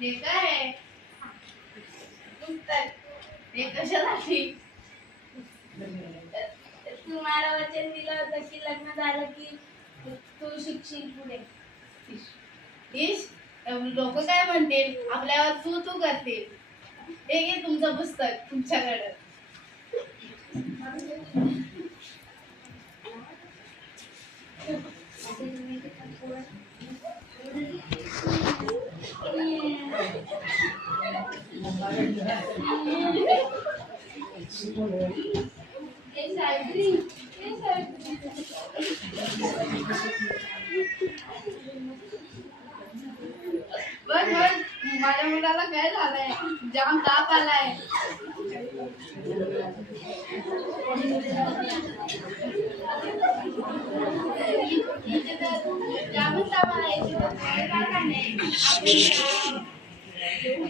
हे काय हे कशासाठी तुम्हाला वचन दिलं होतं की लग्न झालं की तू शिकशील पुढे. इश लोक काय म्हणतील? आपल्यावर तू तू करतील. हे घे तुमचं पुस्तक तुमच्याकडं. हे सावित्री हे सावित्री बघ बघ माझ्या मुलाला काय झालंय जाम ताप आलाय इथे तर जामच ताप आलाय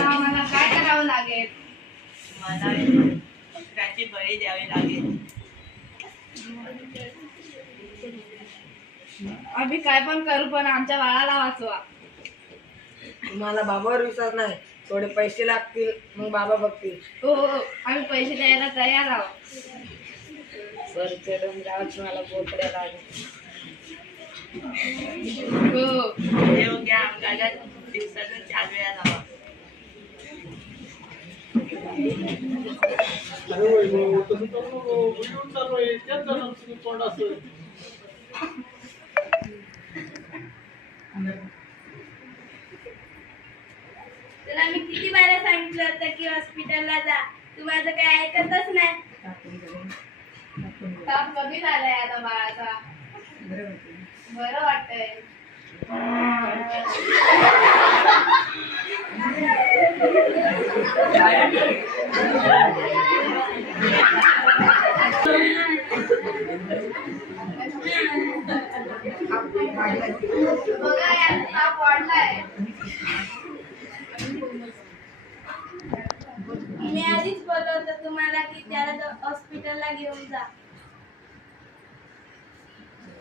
आम्हाला काय करावं लागेल? मला त्याचे बळी द्यावे लागेल. आम्ही काय पण करू पण आमच्या बाळाला वाचवा. तुम्हाला बाबावर विश्वास नाही. थोडे पैसे लागतील मग बाबा बघतील. हो हो आम्ही पैसे द्यायला तयार आहोत. सरचे डोंगरावर तुम्हाला बोकड्या लागेल देव घ्या अंगाला दिवसातून चार वेळा लावा तुला मी किती बारा सांगितलं होतं की हॉस्पिटलला जा. तू माझं काय ऐकतच नाही. ताप कमी झालाय आता बाळाचा. बरं वाटतंय. बघा यार ताप वाढलाय. मी आधीच बोललो तुम्हाला की त्याला हॉस्पिटलला घेऊन जा.